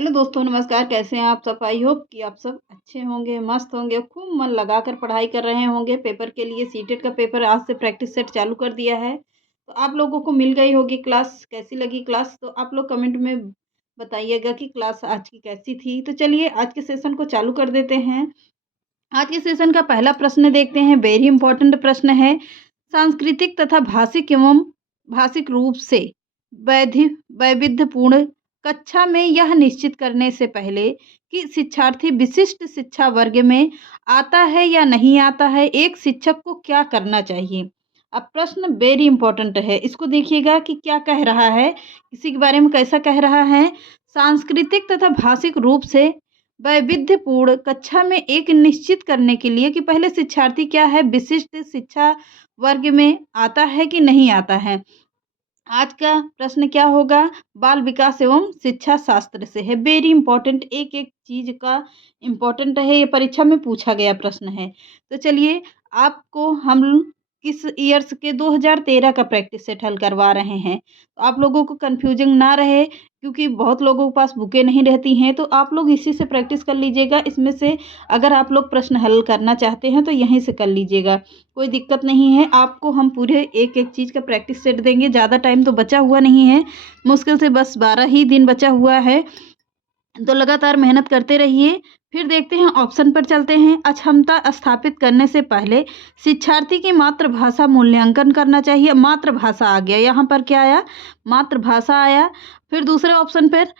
Hello दोस्तों, नमस्कार। कैसे हैं आप सब? आई होप कि आप सब अच्छे होंगे, मस्त होंगे, खूब मन लगाकर पढ़ाई कर रहे होंगे पेपर के लिए। सीटेट का पेपर आज से प्रैक्टिस सेट चालू कर दिया है, तो आप लोगों को मिल गई होगी क्लास। कैसी लगी क्लास? तो आप लोग कमेंट में बताइएगा कि क्लास आज की कैसी थी। तो चलिए आज के सेशन को चालू कर देते हैं। आज के सेशन का पहला प्रश्न देखते हैं। वेरी इंपॉर्टेंट प्रश्न है। सांस्कृतिक तथा भाषिक एवं भाषिक रूप से वैधि वैविध्यपूर्ण कक्षा में यह निश्चित करने से पहले कि शिक्षार्थी विशिष्ट शिक्षा वर्ग में आता है या नहीं आता है, एक शिक्षक को क्या करना चाहिए। अब प्रश्न वेरी इंपॉर्टेंट है, इसको देखिएगा कि क्या कह रहा है, किसी के बारे में कैसा कह रहा है। सांस्कृतिक तथा भाषिक रूप से वैविध्यपूर्ण कक्षा में एक निश्चित करने के लिए कि पहले शिक्षार्थी क्या है, विशिष्ट शिक्षा वर्ग में आता है कि नहीं आता है। आज का प्रश्न क्या होगा? बाल विकास एवं शिक्षा शास्त्र से है। वेरी इंपॉर्टेंट, एक एक चीज का इम्पोर्टेंट है, ये परीक्षा में पूछा गया प्रश्न है। तो चलिए आपको हम किस ईयर्स के 2013 का प्रैक्टिस सेट हल करवा रहे हैं, तो आप लोगों को कंफ्यूजन ना रहे, क्योंकि बहुत लोगों के पास बुकें नहीं रहती हैं, तो आप लोग इसी से प्रैक्टिस कर लीजिएगा। इसमें से अगर आप लोग प्रश्न हल करना चाहते हैं तो यहीं से कर लीजिएगा, कोई दिक्कत नहीं है। आपको हम पूरे एक एक चीज़ का प्रैक्टिस सेट देंगे। ज़्यादा टाइम तो बचा हुआ नहीं है, मुश्किल से बस 12 ही दिन बचा हुआ है, तो लगातार मेहनत करते रहिए। फिर देखते हैं, ऑप्शन पर चलते हैं। अक्षमता स्थापित करने से पहले शिक्षार्थी की मातृभाषा मूल्यांकन करना चाहिए। मातृभाषा आ गया, यहाँ पर क्या आया? मातृभाषा आया। फिर दूसरे ऑप्शन पर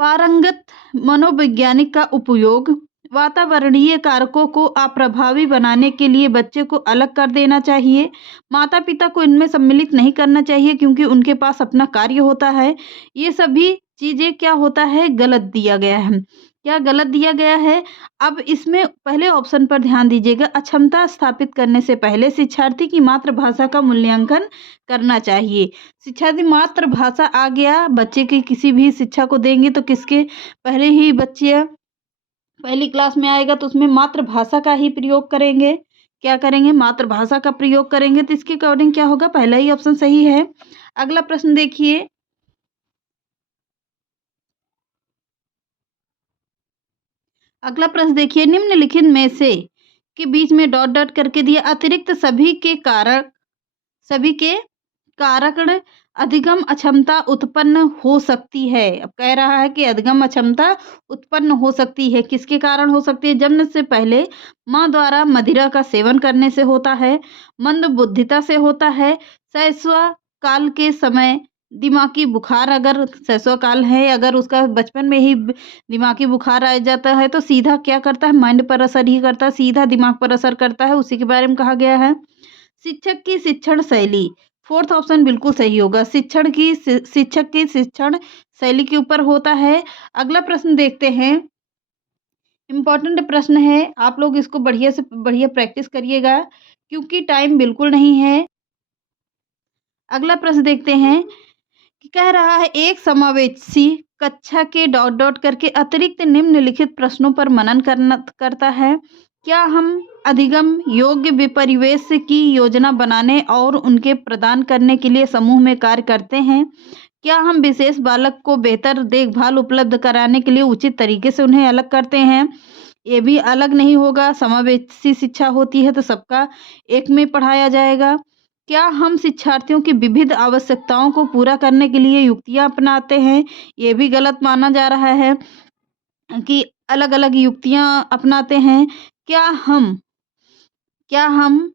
पारंगत मनोवैज्ञानिक का उपयोग। वातावरणीय कारकों को अप्रभावी बनाने के लिए बच्चे को अलग कर देना चाहिए। माता पिता को इनमें सम्मिलित नहीं करना चाहिए, क्योंकि उनके पास अपना कार्य होता है। ये सभी चीज़ें क्या होता है, गलत दिया गया है। क्या गलत दिया गया है? अब इसमें पहले ऑप्शन पर ध्यान दीजिएगा। अक्षमता स्थापित करने से पहले शिक्षार्थी की मातृभाषा का मूल्यांकन करना चाहिए। शिक्षार्थी मातृभाषा आ गया, बच्चे की किसी भी शिक्षा को देंगे तो किसके पहले ही बच्चे पहली क्लास में आएगा तो उसमें मातृभाषा का ही प्रयोग करेंगे। क्या करेंगे? मातृभाषा का प्रयोग करेंगे। तो इसके अकॉर्डिंग क्या होगा? पहला ही ऑप्शन सही है। अगला प्रश्न देखिए। अगला प्रश्न देखिए, निम्नलिखित में से के बीच में डॉट डॉट करके दिया, अतिरिक्त सभी के कारण अधिगम अक्षमता उत्पन्न हो सकती है। अब कह रहा है कि अधिगम अक्षमता उत्पन्न हो सकती है। किसके कारण हो सकती है? जन्म से पहले माँ द्वारा मदिरा का सेवन करने से होता है, मंद बुद्धिता से होता है, शैशव काल के समय दिमागी बुखार, अगर शैशव काल है, अगर उसका बचपन में ही दिमागी बुखार आ जाता है तो सीधा क्या करता है? माइंड पर असर ही करता है, सीधा दिमाग पर असर करता है। उसी के बारे में कहा गया है। शिक्षक की शिक्षण शैली, फोर्थ ऑप्शन बिल्कुल सही होगा। शिक्षक की शिक्षण शैली के ऊपर होता है। अगला प्रश्न देखते हैं, इम्पोर्टेंट प्रश्न है, आप लोग इसको बढ़िया से बढ़िया प्रैक्टिस करिएगा, क्योंकि टाइम बिल्कुल नहीं है। अगला प्रश्न देखते हैं कि कह रहा है, एक समावेशी कक्षा के डॉट डॉट करके अतिरिक्त निम्नलिखित प्रश्नों पर मनन करता है। क्या हम अधिगम योग्य परिवेश की योजना बनाने और उनके प्रदान करने के लिए समूह में कार्य करते हैं? क्या हम विशेष बालक को बेहतर देखभाल उपलब्ध कराने के लिए उचित तरीके से उन्हें अलग करते हैं? ये भी अलग नहीं होगा। समावेशी शिक्षा होती है तो सबका एक में पढ़ाया जाएगा। क्या हम शिक्षार्थियों की विविध आवश्यकताओं को पूरा करने के लिए युक्तियां अपनाते हैं? ये भी गलत माना जा रहा है कि अलग अलग युक्तियां अपनाते हैं। क्या हम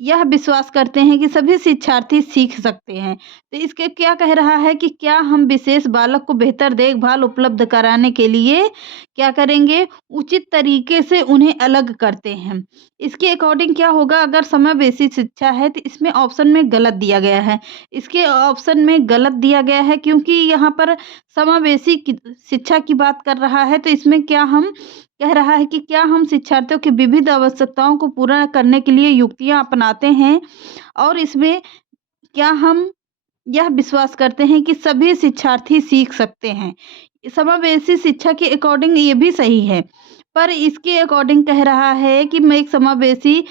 यह विश्वास करते हैं कि सभी शिक्षार्थी सीख सकते हैं? तो इसके क्या कह रहा है कि क्या हम विशेष बालक को बेहतर देखभाल उपलब्ध कराने के लिए क्या करेंगे? उचित तरीके से उन्हें अलग करते हैं। इसके अकॉर्डिंग क्या होगा? अगर समावेशी शिक्षा है तो इसमें ऑप्शन में गलत दिया गया है। इसके ऑप्शन में गलत दिया गया है क्योंकि यहाँ पर शिक्षा की बात कर रहा है, तो इसमें क्या हम कह रहा है कि क्या हम शिक्षार्थियों की विविध आवश्यकताओं को पूरा करने के लिए युक्तियां अपनाते हैं, और इसमें क्या हम यह विश्वास करते हैं कि सभी शिक्षार्थी सीख सकते हैं। समावेशी शिक्षा के अकॉर्डिंग ये भी सही है, पर इसके अकॉर्डिंग कह रहा है कि मैं एक समावेशी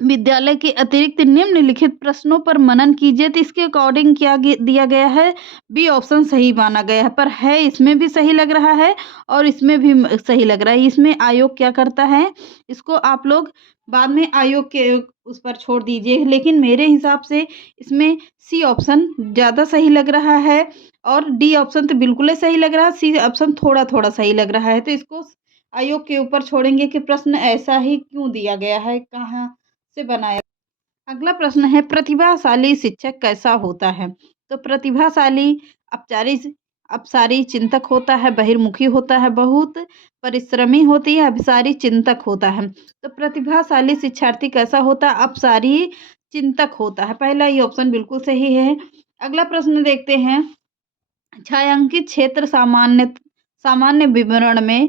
विद्यालय के अतिरिक्त निम्नलिखित प्रश्नों पर मनन कीजिए। तो इसके अकॉर्डिंग क्या दिया गया है, बी ऑप्शन सही माना गया है। पर है इसमें भी सही लग रहा है और इसमें भी सही लग रहा है। इसमें आयोग क्या करता है, इसको आप लोग बाद में आयोग के उस पर छोड़ दीजिए, लेकिन मेरे हिसाब से इसमें सी ऑप्शन ज़्यादा सही लग रहा है और डी ऑप्शन तो बिल्कुल ही सही लग रहा है, सी ऑप्शन थोड़ा थोड़ा सही लग रहा है। तो इसको आयोग के ऊपर छोड़ेंगे कि प्रश्न ऐसा ही क्यों दिया गया है, कहाँ से बनाया। अगला प्रश्न है, प्रतिभाशाली शिक्षक कैसा होता है। तो प्रतिभाशाली अपसारी चिंतक होता है, बहिर्मुखी होता है, बहुत परिश्रमी होती है, अभिसारी चिंतक होता है। तो प्रतिभाशाली शिक्षार्थी कैसा होता है, अपसारी चिंतक होता है। पहला ये ऑप्शन बिल्कुल सही है। अगला प्रश्न देखते हैं, छायांकित क्षेत्र सामान्य विवरण में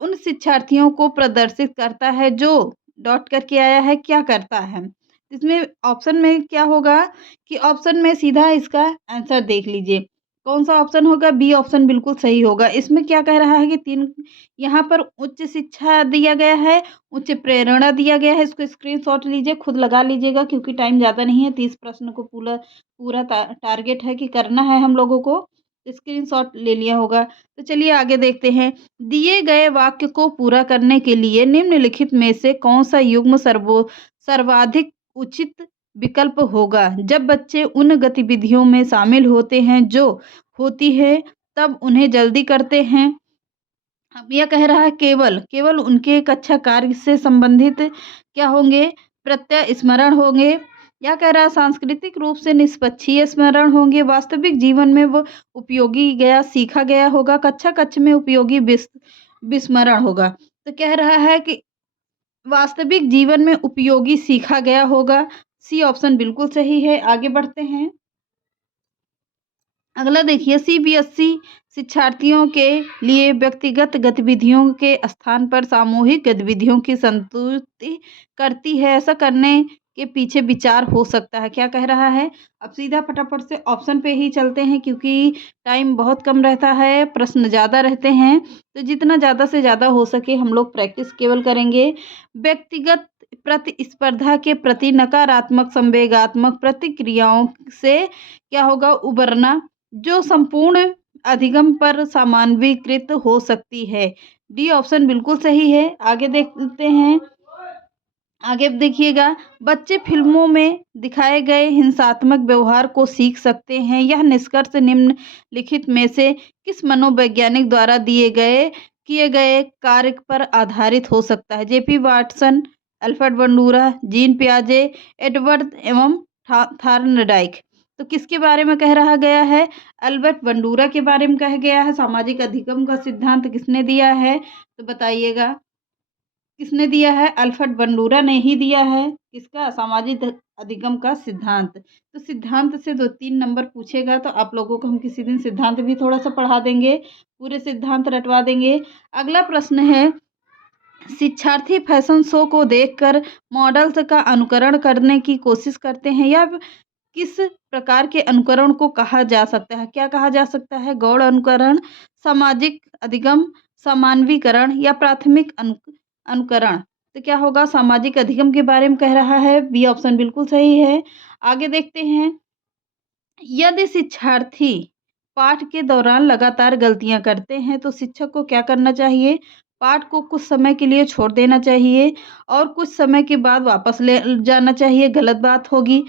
उन शिक्षार्थियों को प्रदर्शित करता है जो डॉट करके आया है, क्या करता है। इसमें ऑप्शन में क्या होगा कि ऑप्शन में सीधा इसका आंसर देख लीजिए, कौन सा ऑप्शन होगा, बी ऑप्शन बिल्कुल सही होगा। इसमें क्या कह रहा है कि तीन, यहाँ पर उच्च शिक्षा दिया गया है, उच्च प्रेरणा दिया गया है। इसको स्क्रीनशॉट लीजिए, खुद लगा लीजिएगा क्योंकि टाइम ज़्यादा नहीं है। 30 प्रश्न को पूरा पूरा टारगेट है कि करना है हम लोगों को। स्क्रीनशॉट ले लिया होगा। तो चलिए आगे देखते हैं, दिए गए वाक्य को पूरा करने के लिए निम्नलिखित में से कौन सा युग्म सर्वाधिक उचित विकल्प होगा। जब बच्चे उन गतिविधियों में शामिल होते हैं जो होती है तब उन्हें जल्दी करते हैं। अब यह कह रहा है केवल उनके कक्षा कार्य से संबंधित क्या होंगे, प्रत्यय स्मरण होंगे। या कह रहा है सांस्कृतिक रूप से निष्पक्षीय स्मरण होंगे, वास्तविक जीवन में वो उपयोगी गया सीखा गया होगा, कक्ष में उपयोगी विस्मरण होगा। तो कह रहा है कि वास्तविक जीवन में उपयोगी सीखा गया होगा। सी ऑप्शन बिल्कुल सही है। आगे बढ़ते हैं, अगला देखिए, सीबीएसई शिक्षार्थियों के लिए व्यक्तिगत गतिविधियों के स्थान पर सामूहिक गतिविधियों की संतुष्टि करती है। ऐसा करने के पीछे विचार हो सकता है, क्या कह रहा है। अब सीधा फटाफट से ऑप्शन पे ही चलते हैं क्योंकि टाइम बहुत कम रहता है, प्रश्न ज़्यादा रहते हैं। तो जितना ज़्यादा से ज़्यादा हो सके हम लोग प्रैक्टिस केवल करेंगे। व्यक्तिगत प्रतिस्पर्धा के प्रति नकारात्मक संवेगात्मक प्रतिक्रियाओं से क्या होगा, उबरना, जो संपूर्ण अधिगम पर सामान्यीकृत हो सकती है। डी ऑप्शन बिल्कुल सही है। आगे देखते हैं, आगे देखिएगा, बच्चे फिल्मों में दिखाए गए हिंसात्मक व्यवहार को सीख सकते हैं। यह निष्कर्ष निम्नलिखित में से किस मनोवैज्ञानिक द्वारा किए गए कार्य पर आधारित हो सकता है। JP Watson, Alfred Bandura, Jean पियाजे, एडवर्ड एवं थॉर्नडाइक। तो किसके बारे में कह रहा गया है, अल्बर्ट बंडूरा के बारे में कहा गया है। सामाजिक अधिगम का सिद्धांत किसने दिया है, तो बताइएगा किसने दिया है, अल्फ्रेड बंडूरा ने ही दिया है। किसका, सामाजिक अधिगम का सिद्धांत। तो सिद्धांत से 2-3 नंबर पूछेगा तो आप लोगों को हम किसी दिन सिद्धांत भी थोड़ा सा पढ़ा देंगे, पूरे सिद्धांत रटवा देंगे। अगला प्रश्न है, शिक्षार्थी फैशन शो को देखकर मॉडल्स का अनुकरण करने की कोशिश करते हैं। या किस प्रकार के अनुकरण को कहा जा सकता है, क्या कहा जा सकता है, गौड़ अनुकरण, सामाजिक अधिगम, सामान्यीकरण या प्राथमिक अनुकरण। तो क्या होगा, सामाजिक अधिगम के बारे में कह रहा है। बी ऑप्शन बिल्कुल सही है। आगे देखते हैं, यदि शिक्षार्थी पाठ के दौरान लगातार गलतियां करते हैं तो शिक्षक को क्या करना चाहिए, पाठ को कुछ समय के लिए छोड़ देना चाहिए और कुछ समय के बाद वापस ले जाना चाहिए। गलत बात होगी।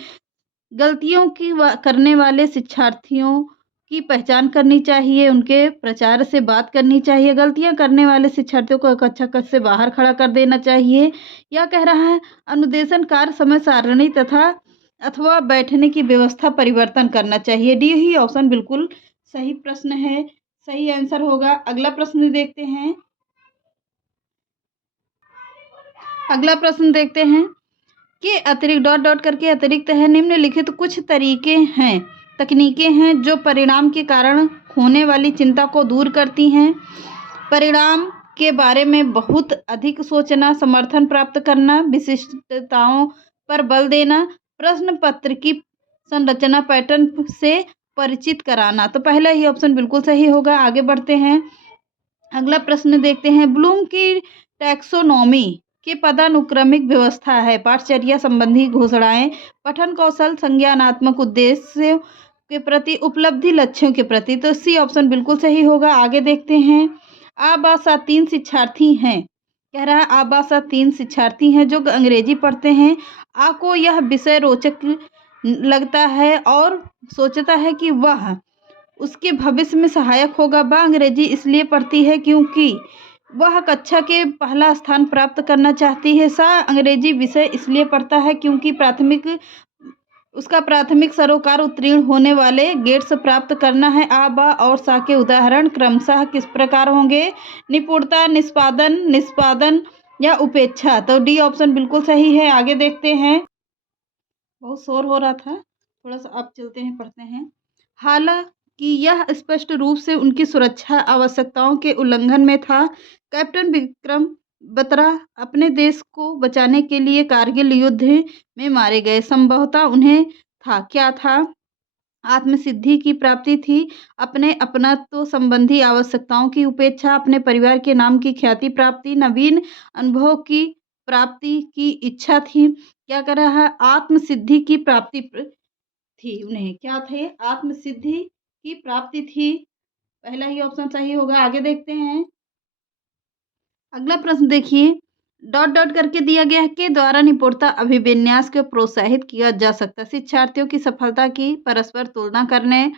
गलतियों की करने वाले शिक्षार्थियों की पहचान करनी चाहिए, उनके प्रचार से बात करनी चाहिए। गलतियां करने वाले शिक्षार्थियों को कक्षा कक्ष से बाहर खड़ा कर देना चाहिए। यह कह रहा है अनुदेशन कार्य समय सारणी अथवा बैठने की व्यवस्था परिवर्तन करना चाहिए। डी ही ऑप्शन बिल्कुल सही प्रश्न है, सही आंसर होगा। अगला प्रश्न देखते हैं, अगला प्रश्न देखते हैं के अतिरिक्त डॉट डॉट करके अतिरिक्त है, निम्नलिखित कुछ तकनीकें हैं जो परिणाम के कारण होने वाली चिंता को दूर करती हैं। परिणाम के बारे में बहुत अधिक सोचना, समर्थन प्राप्त करना, विशिष्टताओं पर बल देना, प्रश्न पत्र की संरचना पैटर्न से परिचित कराना। तो पहला ही ऑप्शन बिल्कुल सही होगा। आगे बढ़ते हैं, अगला प्रश्न देखते हैं, ब्लूम की टैक्सोनॉमी के पदानुक्रमिक व्यवस्था है। पाठचर्या संबंधी घोषणाएं, पठन कौशल, संज्ञानात्मक उद्देश्य के प्रति, उपलब्धि लक्ष्यों के प्रति। तो सी ऑप्शन बिल्कुल सही होगा। आगे देखते हैं। आबासा 3 शिक्षार्थी हैं। कह रहा है आबासा 3 शिक्षार्थी हैं जो अंग्रेजी पढ़ते हैं। आ को यह विषय रोचक लगता है और सोचता है कि वह उसके भविष्य में सहायक होगा। वह अंग्रेजी इसलिए पढ़ती है क्योंकि वह कक्षा के पहला स्थान प्राप्त करना चाहती है। सा अंग्रेजी विषय इसलिए पढ़ता है क्योंकि उसका प्राथमिक सरोकार उत्तीर्ण होने वाले ग्रेड्स प्राप्त करना है। आ, बा और सा के उदाहरण क्रमशः किस प्रकार होंगे? निपुणता, निष्पादन या उपेक्षा। तो डी ऑप्शन बिल्कुल सही है। आगे देखते हैं। बहुत शोर हो रहा था, थोड़ा सा आप चलते हैं, पढ़ते हैं। हालांकि यह स्पष्ट रूप से उनकी सुरक्षा आवश्यकताओं के उल्लंघन में था। कैप्टन विक्रम बत्रा अपने देश को बचाने के लिए कारगिल युद्ध में मारे गए। संभवतः उन्हें क्या था? आत्मसिद्धि की प्राप्ति थी, अपने अपनत्व संबंधी आवश्यकताओं की उपेक्षा, अपने परिवार के नाम की ख्याति प्राप्ति, नवीन अनुभव की प्राप्ति की इच्छा थी। क्या कर रहा है? आत्मसिद्धि की प्राप्ति थी। उन्हें क्या थे? आत्मसिद्धि की प्राप्ति थी। पहला ही ऑप्शन सही होगा। आगे देखते हैं। अगला प्रश्न देखिए। डॉट डॉट करके दिया गया है के द्वारा निपुणता अभिविन्यास को प्रोत्साहित किया जा सकता है। शिक्षार्थियों की सफलता की परस्पर तुलना करने,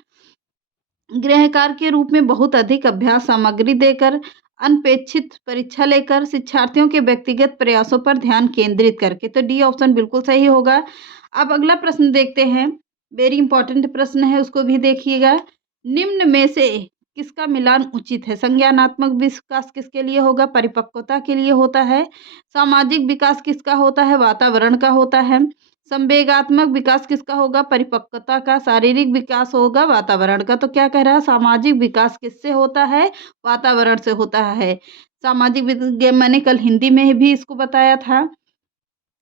गृहकार के रूप में बहुत अधिक अभ्यास सामग्री देकर, अनपेक्षित परीक्षा लेकर, शिक्षार्थियों के व्यक्तिगत प्रयासों पर ध्यान केंद्रित करके। तो डी ऑप्शन बिल्कुल सही होगा। अब अगला प्रश्न देखते हैं। वेरी इंपॉर्टेंट प्रश्न है, उसको भी देखिएगा। निम्न में से किसका मिलान उचित है? संज्ञानात्मक विकास किसके लिए होगा? परिपक्वता के लिए होता है। सामाजिक विकास किसका होता है? वातावरण का होता है। संवेगात्मक विकास किसका होगा? परिपक्वता का। शारीरिक विकास होगा वातावरण का। तो क्या कह रहा है? सामाजिक विकास किससे होता है? वातावरण से होता है। सामाजिक विकास मैंने कल हिंदी में भी इसको बताया था।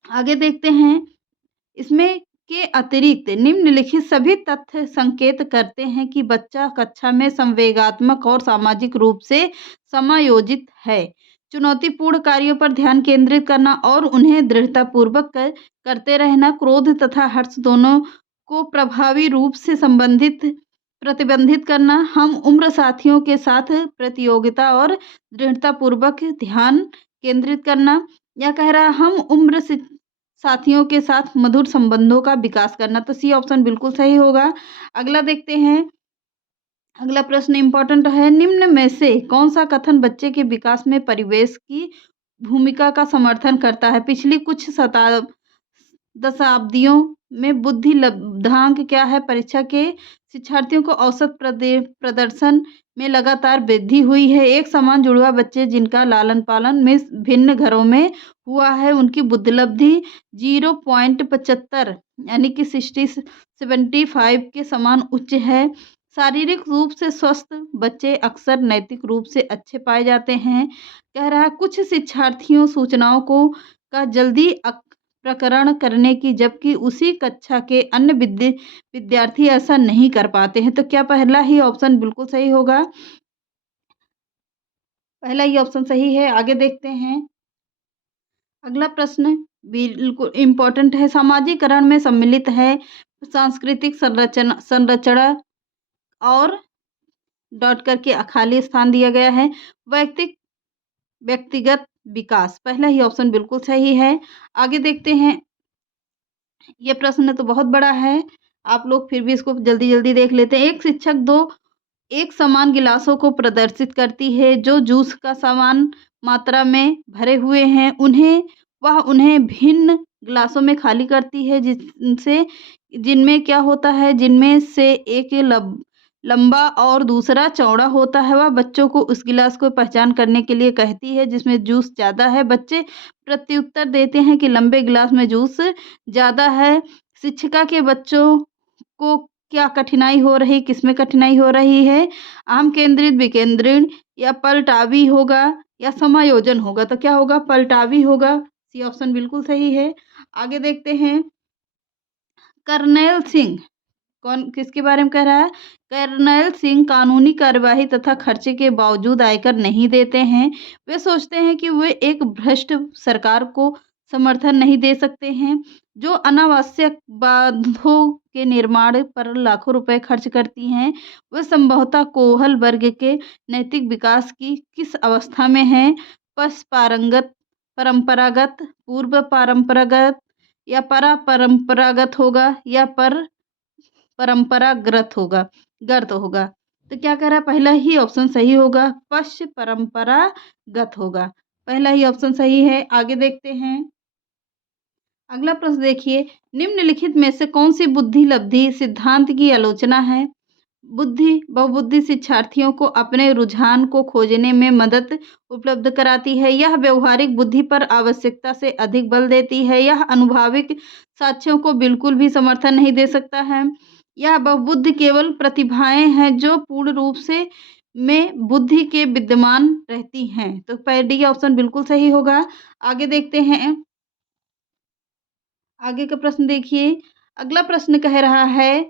आगे देखते हैं। इसमें के अतिरिक्त निम्नलिखित सभी तथ्य संकेत करते हैं कि बच्चा कक्षा में संवेगात्मक और सामाजिक रूप से समायोजित है। चुनौतीपूर्ण कार्यों पर ध्यान केंद्रित करना और उन्हें दृढ़तापूर्वक करते रहना, क्रोध तथा हर्ष दोनों को प्रभावी रूप से प्रतिबंधित करना, हम उम्र साथियों के साथ प्रतियोगिता और दृढ़तापूर्वक ध्यान केंद्रित करना। या कह रहा हम उम्र साथियों के साथ मधुर संबंधों का विकास करना। तो सी ऑप्शन बिल्कुल सही होगा। अगला देखते हैं। अगला प्रश्न इंपॉर्टेंट है। निम्न में से कौन सा कथन बच्चे के विकास में परिवेश की भूमिका का समर्थन करता है? पिछली कुछ दशाब्दियों में बुद्धि लब्धांक क्या है? परीक्षा के शिक्षार्थियों को औसत प्रदर्शन में लगातार वृद्धि हुई है। एक समान जुड़वा बच्चे जिनका लालन पालन में भिन्न घरों में हुआ है, उनकी बुद्धिलब्धि 0.75 यानी कि 75 के समान उच्च है। शारीरिक रूप से स्वस्थ बच्चे अक्सर नैतिक रूप से अच्छे पाए जाते हैं। कह रहा है कुछ शिक्षार्थियों सूचनाओं को का जल्दी प्रकरण करने की, जबकि उसी कक्षा के अन्य विद्यार्थी ऐसा नहीं कर पाते हैं। तो क्या पहला ही ऑप्शन बिल्कुल सही होगा? पहला ही ऑप्शन सही है। आगे देखते हैं। अगला प्रश्न बिल्कुल इम्पोर्टेंट है। सामाजिकरण में सम्मिलित है सांस्कृतिक संरचना और डॉट करके खाली स्थान दिया गया है। व्यक्तिगत विकास, पहला ही ऑप्शन बिल्कुल सही है। आगे देखते हैं। ये प्रश्न तो बहुत बड़ा है, आप लोग फिर भी इसको जल्दी जल्दी देख लेते हैं। एक शिक्षक दो एक समान गिलासों को प्रदर्शित करती है जो जूस का समान मात्रा में भरे हुए हैं। उन्हें भिन्न गिलासों में खाली करती है, जिनमें क्या होता है? जिनमें से एक लंबा और दूसरा चौड़ा होता है। वह बच्चों को उस गिलास को पहचान करने के लिए कहती है जिसमें जूस ज़्यादा है। बच्चे प्रत्युत्तर देते हैं कि लंबे गिलास में जूस ज़्यादा है। शिक्षिका के बच्चों को क्या कठिनाई हो रही, किसमें कठिनाई हो रही है? आम केंद्रित, विकेंद्रित या पलटावी होगा या समायोजन होगा? तो क्या होगा? पलटावी होगा। सी ऑप्शन बिल्कुल सही है। आगे देखते हैं। कर्नल सिंह कौन किसके बारे में कह रहा है? कर्नल सिंह कानूनी कार्यवाही तथा खर्चे के बावजूद आयकर नहीं देते हैं। वे सोचते हैं कि वे एक भ्रष्ट सरकार को समर्थन नहीं दे सकते हैं, जो अनावश्यक बांधों के निर्माण पर लाखों रुपए खर्च करती हैं। वे संभवतः कोहल वर्ग के नैतिक विकास की किस अवस्था में हैं? पशपारंगत, परंपरागत, पूर्व परंपरागत या परंपरागत होगा या परंपरागत होगा गर्त होगा। तो क्या कह रहा है? पहला ही ऑप्शन सही होगा, पश्च परंपरागत होगा। पहला ही ऑप्शन सही है। आगे देखते हैं। अगला प्रश्न देखिए, निम्नलिखित में से कौन सी बुद्धि लब्धि सिद्धांत की आलोचना है? बहुबुद्धि शिक्षार्थियों को अपने रुझान को खोजने में मदद उपलब्ध कराती है। यह व्यवहारिक बुद्धि पर आवश्यकता से अधिक बल देती है। यह अनुभाविक साक्ष्यों को बिल्कुल भी समर्थन नहीं दे सकता है। यह बहुबुद्धि केवल प्रतिभाएं हैं जो पूर्ण रूप से में बुद्धि के विद्यमान रहती हैं। तो डी ऑप्शन बिल्कुल सही होगा। आगे देखते हैं। आगे का प्रश्न देखिए। अगला प्रश्न कह रहा है,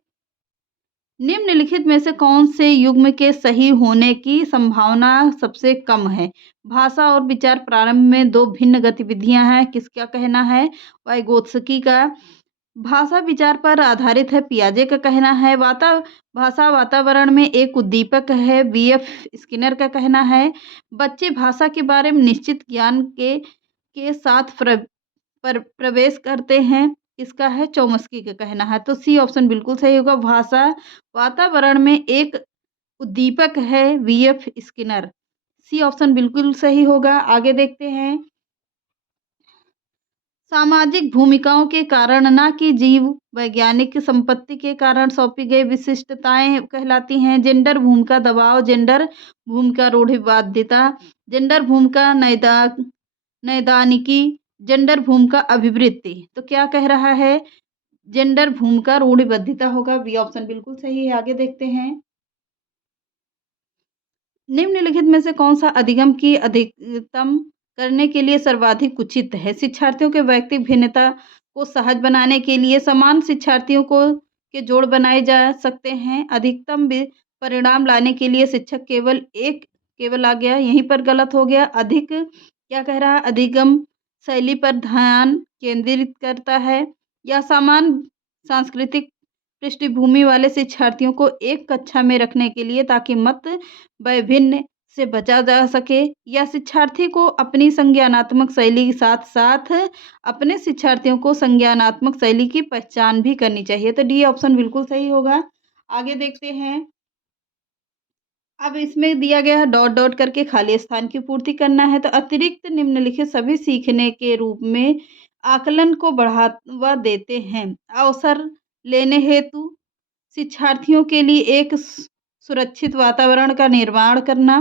निम्नलिखित में से कौन से युग्म के सही होने की संभावना सबसे कम है? भाषा और विचार प्रारंभ में दो भिन्न गतिविधियां हैं। किसका कहना है? वाइगोत्स्की का। भाषा विचार पर आधारित है, पियाजे का कहना है। भाषा वातावरण में एक उद्दीपक है, बीएफ स्किनर का कहना है। बच्चे भाषा के बारे में निश्चित ज्ञान के साथ प्रवेश करते हैं। इसका है? चोम्स्की का कहना है। तो सी ऑप्शन बिल्कुल सही होगा। भाषा वातावरण में एक उद्दीपक है, वीएफ स्किनर। सी ऑप्शन बिल्कुल सही होगा। आगे देखते हैं। सामाजिक भूमिकाओं के कारण, ना कि जीव वैज्ञानिक संपत्ति के कारण सौंपी गई विशिष्टताएं कहलाती हैं। जेंडर भूमिका दबाव, जेंडर भूमिका रूढ़िवादिता, जेंडर भूमिका नैदानिकी, जेंडर भूमिका अभिवृत्ति। तो क्या कह रहा है? जेंडर भूमिका रूढ़िबद्धता होगा। बी ऑप्शन बिल्कुल सही है। आगे देखते हैं। निम्नलिखित में से कौन सा अधिगम की अधिकतम करने के लिए सर्वाधिक उचित है? शिक्षार्थियों के व्यक्तिगत भिन्नता को सहज बनाने के लिए समान शिक्षार्थियों को के जोड़ बनाए जा सकते हैं। अधिकतम परिणाम लाने के लिए शिक्षक केवल आ गया, यहीं पर गलत हो गया। अधिक क्या कह रहा है? अधिगम शैली पर ध्यान केंद्रित करता है या समान सांस्कृतिक पृष्ठभूमि वाले शिक्षार्थियों को एक कक्षा में रखने के लिए ताकि मत वैभिन्न से बचा जा सके, या शिक्षार्थी को अपनी संज्ञानात्मक शैली के साथ साथ अपने शिक्षार्थियों को संज्ञानात्मक शैली की पहचान भी करनी चाहिए। तो डी ऑप्शन बिल्कुल सही होगा। आगे देखते हैं। अब इसमें दिया गया है डॉट डॉट करके खाली स्थान की पूर्ति करना है। तो अतिरिक्त निम्नलिखित सभी सीखने के रूप में आकलन को बढ़ावा देते हैं। अवसर लेने हेतु शिक्षार्थियों के लिए एक सुरक्षित वातावरण का निर्माण करना,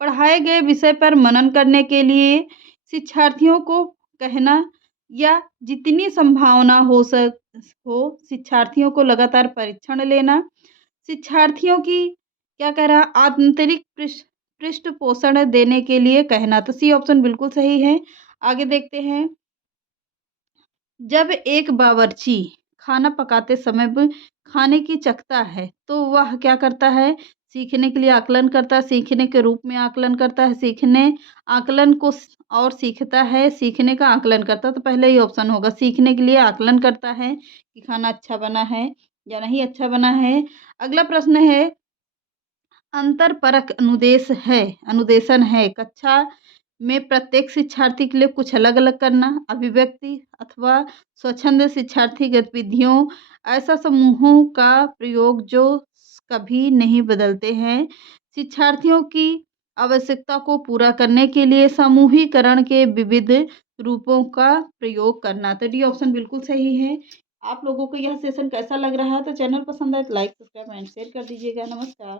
पढ़ाए गए विषय पर मनन करने के लिए शिक्षार्थियों को कहना या जितनी संभावना हो शिक्षार्थियों को लगातार परीक्षण लेना, शिक्षार्थियों की क्या कह रहा, आंतरिक पृष्ठ पोषण देने के लिए कहना। तो सी ऑप्शन बिल्कुल सही है। आगे देखते हैं। जब एक बावर्ची खाना पकाते समय भी खाने की चखता है तो वह क्या करता है? सीखने के लिए आकलन करता है, सीखने के रूप में आकलन करता है, सीखने आकलन को और सीखता है, सीखने का आकलन करता है। तो पहले ही ऑप्शन होगा, सीखने के लिए आकलन करता है कि खाना अच्छा बना है या नहीं अच्छा बना है। अगला प्रश्न है, अंतरपरक अनुदेशन है कक्षा में प्रत्येक शिक्षार्थी के लिए कुछ अलग अलग करना, अभिव्यक्ति अथवा स्वच्छंद शिक्षार्थी गतिविधियों, ऐसा समूहों का प्रयोग जो कभी नहीं बदलते हैं, शिक्षार्थियों की आवश्यकता को पूरा करने के लिए समूहीकरण के विविध रूपों का प्रयोग करना। तो डी ऑप्शन बिल्कुल सही है। आप लोगों को यह सेशन कैसा लग रहा है? तो चैनल पसंद आए तो लाइक सब्सक्राइब एंड शेयर कर दीजिएगा। नमस्कार।